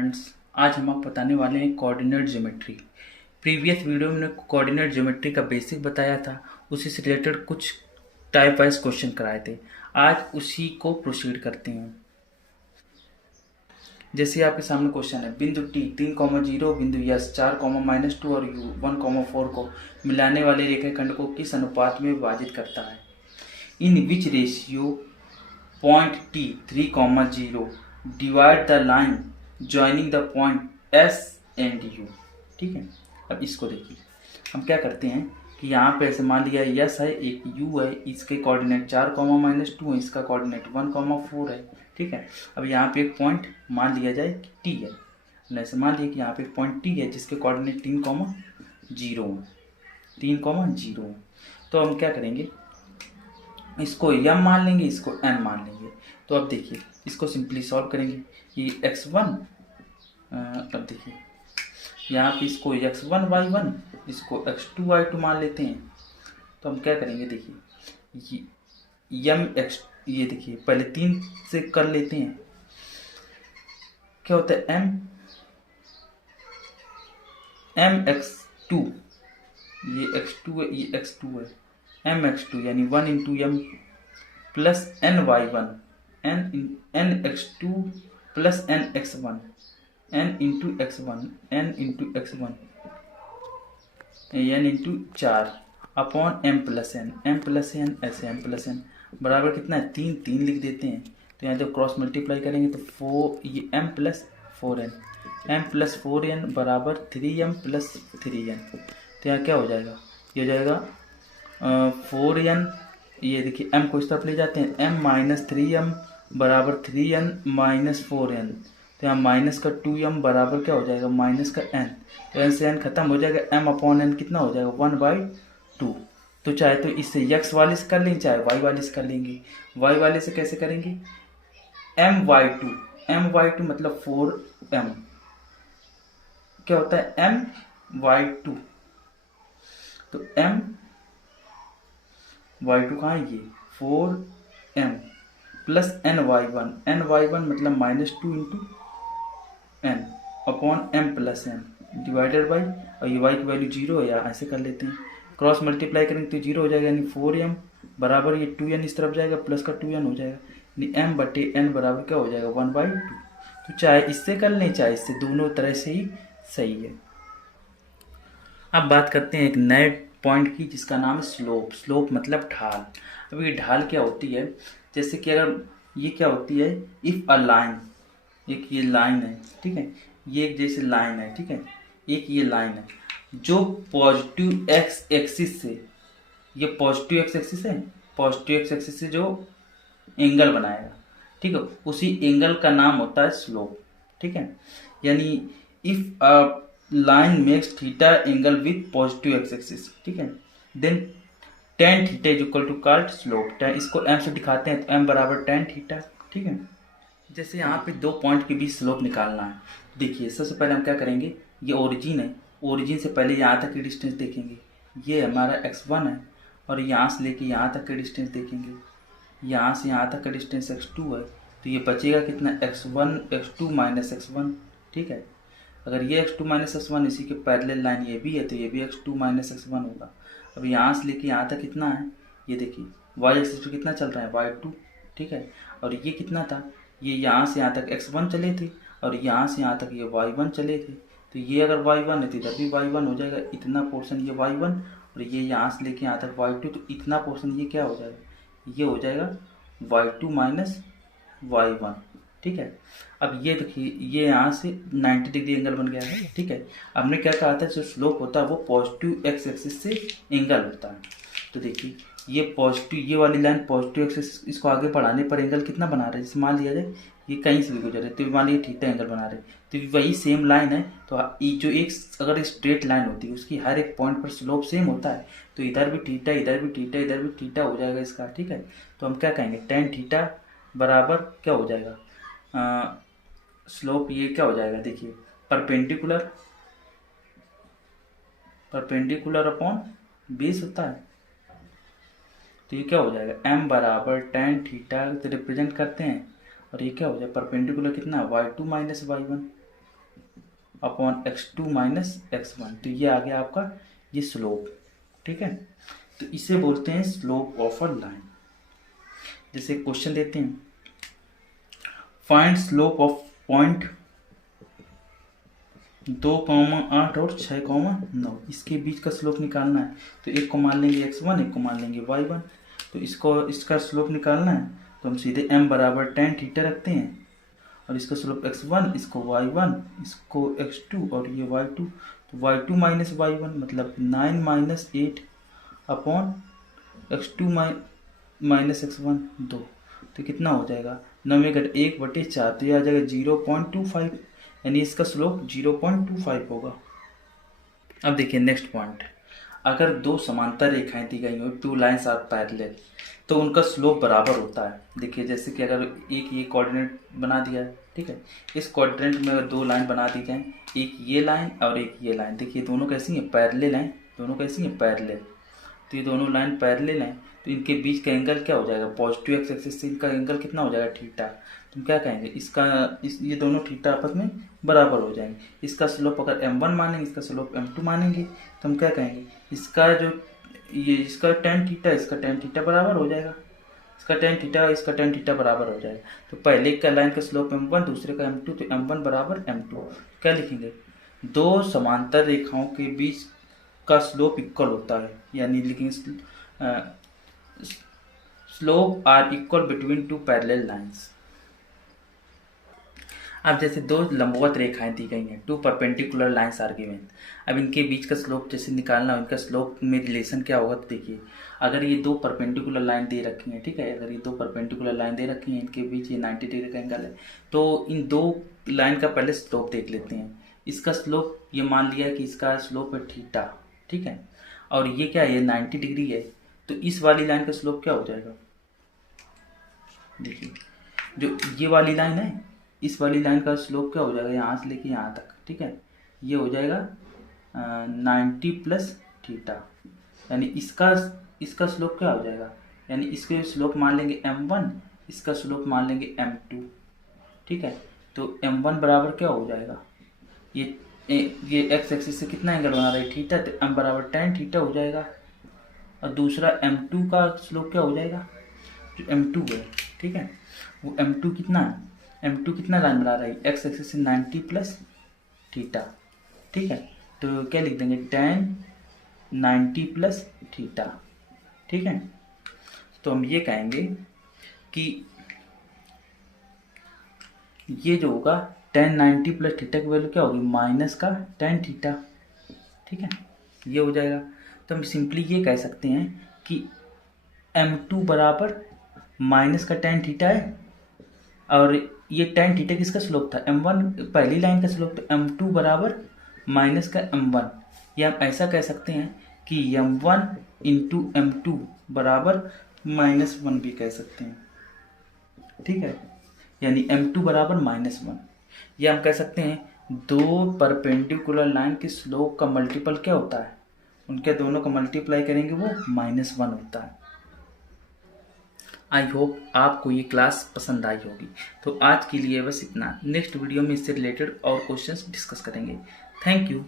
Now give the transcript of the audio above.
Friends, आज हम आपको बताने वाले हैं कोऑर्डिनेट ज्योमेट्री। प्रीवियस वीडियो में कोऑर्डिनेट ज्योमेट्री का बेसिक बताया था, उसी से रिलेटेड कुछ टाइप वाइज क्वेश्चन कराए थे। आज उसी को प्रोसीड करते हैं। जैसे आपके सामने क्वेश्चन है, बिंदु टी 3,0 बिंदु यस 4,-2 और यू 1,4 को मिलाने वाले रेखाखंड को किस अनुपात में विभाजित करता है? In which ratio point T 3,0 divide the line joining the point S and U. ठीक है, अब इसको देखिए, हम क्या करते हैं कि यहाँ पे ऐसे मान लिया यस है, एक यू है, इसके कोऑर्डिनेट 4,-2 है, इसका कोऑर्डिनेट 1,4 है। ठीक है, अब यहाँ पे एक पॉइंट मान लिया जाए कि टी है, ऐसे मान लिया कि यहाँ पे एक पॉइंट टी है जिसके कोऑर्डिनेट 3,0 है। तो हम क्या करेंगे, इसको m मान लेंगे, इसको n मान लेंगे। तो अब देखिए, इसको सिंपली सॉल्व करेंगे। ये x1, अब देखिए यहाँ पे इसको x1 y1, इसको x2 y2 मान लेते हैं। तो हम क्या करेंगे, देखिए ये देखिए पहले 3 से कर लेते हैं। क्या होता है m x2, ये x2 है, ये x2 है, m x2 यानी 1 into m plus n y1, n x2 plus n x1, n into x1, n into x1, n into 4 upon m plus n ऐसे m प्लस n बराबर कितना है 3 लिख देते हैं। तो यहाँ जब क्रॉस मल्टीप्लाई करेंगे तो 4, ये m प्लस 4n बराबर 3m प्लस 3n। तो यहाँ क्या हो जाएगा, ये हो जाएगा 4n, ये देखिए m को इस तरफ ले जाते हैं, m माइनस 3m बराबर 3n माइनस 4n। तो यहाँ माइनस का 2m बराबर क्या हो जाएगा, माइनस का n। तो n से n खत्म हो जाएगा, m अपॉन n कितना हो जाएगा 1/2। तो चाहे तो इससे x वाले से कर लेंगे, चाहे y वाले से कर लेंगे। y वाले से कैसे करेंगे, m/2 मतलब 4m, क्या होता है m/2। तो m/2 कहाँ है, ये 4m प्लस ny1 मतलब -2 into n upon m plus n divided by, और ये y की वैल्यू 0 है, या ऐसे कर लेते हैं, क्रॉस मल्टीप्लाई करेंगे तो 0 हो जाएगा, यानी 4m बराबर ये 2n इस तरफ जाएगा, प्लस का 2n हो जाएगा, यानी m/n बराबर क्या हो जाएगा 1/2। तो चाहे इससे कर लें, चाहे इससे, दोनों तरह से ही सही है। अब बात करते हैं एक नए पॉइंट की, जिसका नाम है स्लोप मतलब ढाल। अब ये ढाल क्या होती है, जैसे कि अगर ये क्या होती है, इफ अ लाइन, एक ये लाइन है, ठीक है, ये एक जैसे लाइन है, ठीक है, एक ये लाइन है जो पॉजिटिव एक्स एक्सिस से, ये पॉजिटिव एक्स एक्सिस है, पॉजिटिव एक्स एक्सिस से जो एंगल बनाएगा, ठीक है, उसी एंगल का नाम होता है स्लोप। ठीक है, यानी if a line makes theta angle with positive X axis, ठीक है, then tan theta is equal to called slope. इसको m से दिखाते हैं, तो m बराबर tan थीटा। ठीक है, जैसे यहाँ पे दो पॉइंट के बीच स्लोप निकालना है, देखिए सबसे पहले हम क्या करेंगे, ये ओरिजिन है, ओरिजिन से पहले यहाँ तक की डिस्टेंस देखेंगे, ये हमारा x1 है, और यहाँ से लेके यहाँ तक का डिस्टेंस देखेंगे, यहाँ से यहाँ तक का डिस्टेंस x2 है। तो ये बचेगा कितना, x2 माइनस x1। ठीक है, अगर ये x2 माइनस x1 इसी के पैरेलल लाइन ये भी है, तो ये भी x2 माइनस x1 होगा। अब यहाँ से लेके यहाँ तक कितना है, ये देखिए y एक्सिस पे कितना चल रहा है y2। ठीक है, और ये कितना था, ये यहाँ से यहाँ तक x1 चले थे, और यहाँ से यहाँ तक ये y1 चले थे। तो ये अगर y1 है तो इधर भी y1 हो जाएगा, इतना पोर्शन ये y1, और ये यहाँ से लेके यहाँ तक y2, तो इतना पोर्शन ये क्या हो जाएगा, ये हो जाएगा y2 माइनस y1। ठीक है, अब ये देखिए, ये यहाँ से 90 डिग्री एंगल बन गया है। ठीक है, हमने क्या कहा था, जो स्लोप होता है वो पॉजिटिव एक्स एक्सिस से एंगल होता है। तो देखिए ये पॉजिटिव, ये वाली लाइन पॉजिटिव एक्सिस, इसको आगे बढ़ाने पर एंगल कितना बना रहा है, जैसे मान लिया जाए ये कहीं से भी गुजर रहे, तो मान लीजिए थीटा एंगल बना रहे, तो वही सेम लाइन है। तो ये जो एक अगर स्ट्रेट लाइन होती है, उसकी हर एक पॉइंट पर स्लोप सेम होता है, तो इधर भी थीटा, इधर भी थीटा, इधर भी थीटा हो जाएगा इसका। ठीक है, तो हम क्या कहेंगे, tan थीटा बराबर क्या हो जाएगा, स्लोप ये क्या हो जाएगा, देखिए परपेंडिकुलर अपॉन बेस होता है, तो ये क्या हो जाएगा, m बराबर tan थीटा से रिप्रेजेंट करते हैं, और ये क्या हो जाएगा परपेंडिकुलर कितना y2 minus y1। Upon x2 minus x1। तो ये आ गया आपका ये स्लोप, ठीक है। तो इसे बोलते हैं स्लोप ऑफ अ लाइन। जैसे क्वेश्चन देते हैं, फाइंड स्लोप ऑफ पॉइंट 2,8 और 6,9, इसके बीच का स्लोप निकालना है। तो एक को मान लेंगे x1, एक को मान लेंगे y1। तो इसका स्लोप निकालना है तो हम सीधे m बराबर tan थीटा रखते हैं, और इसका स्लोप x1, इसको y1, इसको x2 और ये y2। तो y2 माइनस y1 मतलब 9 minus 8 upon x2 minus x1 2। तो कितना हो जाएगा, 9 में घट 1/4, तो ये आ जाएगा 0.25, यानी इसका स्लोप 0.25 होगा। अब देखिए नेक्स्ट पॉइंट, अगर दो समांतर रेखाएं दी गई हो, टू लाइन्स आर पैरेलल, तो उनका स्लोप बराबर होता है। देखिए जैसे कि अगर एक ये कोऑर्डिनेट बना दिया है, ठीक है, इस कोऑर्डिनेट में अगर दो लाइन बना दी जाए, एक ये लाइन और एक ये लाइन, देखिए दोनों कैसी हैं, पैरेलल हैं, दोनों कैसी हैं, पैरेलल। तो ये दोनों लाइन पैरेलल हैं, तो इनके बीच का एंगल क्या हो जाएगा, पॉजिटिव एक्स एक्सिस से इनका एंगल कितना हो जाएगा, थीटा। तुम क्या कहेंगे, ये दोनों थीटा आपस में बराबर हो जाएंगे। इसका स्लोप अगर m1 मानेंगे, इसका स्लोप m2 मानेंगे, तो हम क्या कहेंगे, इसका tan थीटा, इसका tan थीटा बराबर हो जाएगा, इसका tan थीटा बराबर हो जाएगा। तो पहले का लाइन का स्लोप m1, दूसरे का m2, तो m1 बराबर m2। क्या लिखेंगे, दो समांतर रेखाओं के बीच का स्लोप इक्वल होता है, यानी लिखेंगे slope are equal between two parallel lines. अब जैसे दो लंबवत रेखाएं दी गई हैं, two perpendicular lines are given. अब इनके बीच का स्लोप जैसे निकालना हो, इनका स्लोप में रिलेशन क्या होगा, तो देखिए अगर ये दो परपेंडिकुलर लाइन दे रखी हैं, ठीक है, अगर ये दो परपेंडिकुलर लाइन दे रखी हैं, इनके बीच ये 90 डिग्री का एंगल है, तो इन दो लाइन का पहले स्लोप देख लेते हैं। इसका स्लोप ये मान लिया कि इसका स्लोप है थीटा, ठीक है, और ये क्या है, ये 90 डिग्री है, तो इस वाली लाइन का स्लोप क्या हो जाएगा, देखिए जो ये वाली लाइन है, इस वाली लाइन का स्लोप क्या हो जाएगा, यहाँ से लेके यहाँ तक, ठीक है, ये हो जाएगा 90 प्लस थीटा, यानी इसका स्लोप क्या हो जाएगा, यानी इसके स्लोप मान लेंगे m1, इसका स्लोप मान लेंगे m2, ठीक है। तो m1 बराबर क्या हो जाएगा, ये x एक्सिस से कितना एंगल बना रहा है, थीटा, तो m बराबर tan थीटा हो जाएगा। और दूसरा m2 का स्लोप क्या हो जाएगा, जो m2 है, ठीक है, वो m2 कितना है, m2 कितना लाइन बना रहा है, x एक्सिस से 90 प्लस थीटा, ठीक है। तो क्या लिख देंगे, tan 90 प्लस थीटा, ठीक है। तो हम ये कहेंगे कि ये जो होगा tan 90 प्लस थीटा की वैल्यू क्या होगी, माइनस का tan थीटा, ठीक है, ये हो जाएगा। तो हम सिंपली ये कह सकते हैं कि m2 बराबर माइनस का tan थीटा है, और ये tan थीटा किसका स्लोप था, m1, पहली लाइन का स्लोप, तो m2 बराबर माइनस का m1। या हम ऐसा कह सकते हैं कि m1 इंटू m2 बराबर -1 भी कह सकते हैं, ठीक है, यानी m2 बराबर -1। या हम कह सकते हैं दो परपेंडिकुलर लाइन के स्लोप का मल्टीपल क्या होता है, उनके दोनों का मल्टीप्लाई करेंगे वो -1 होता है। आई होप आपको ये क्लास पसंद आई होगी। तो आज के लिए बस इतना, नेक्स्ट वीडियो में इससे रिलेटेड और क्वेश्चंस डिस्कस करेंगे। Thank you.